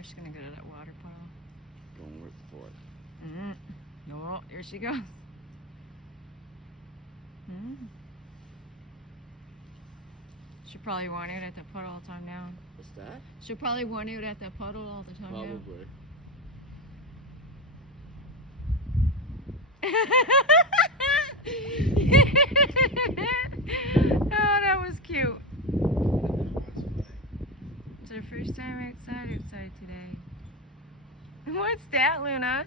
there. She's gonna go to that water puddle. Going with the foot. No, here she goes. She'll probably want out at the puddle all the time now. What's that? She'll probably want out at the puddle all the time Probably. Oh, that was cute. It's our first time outside today. What's that, Luna?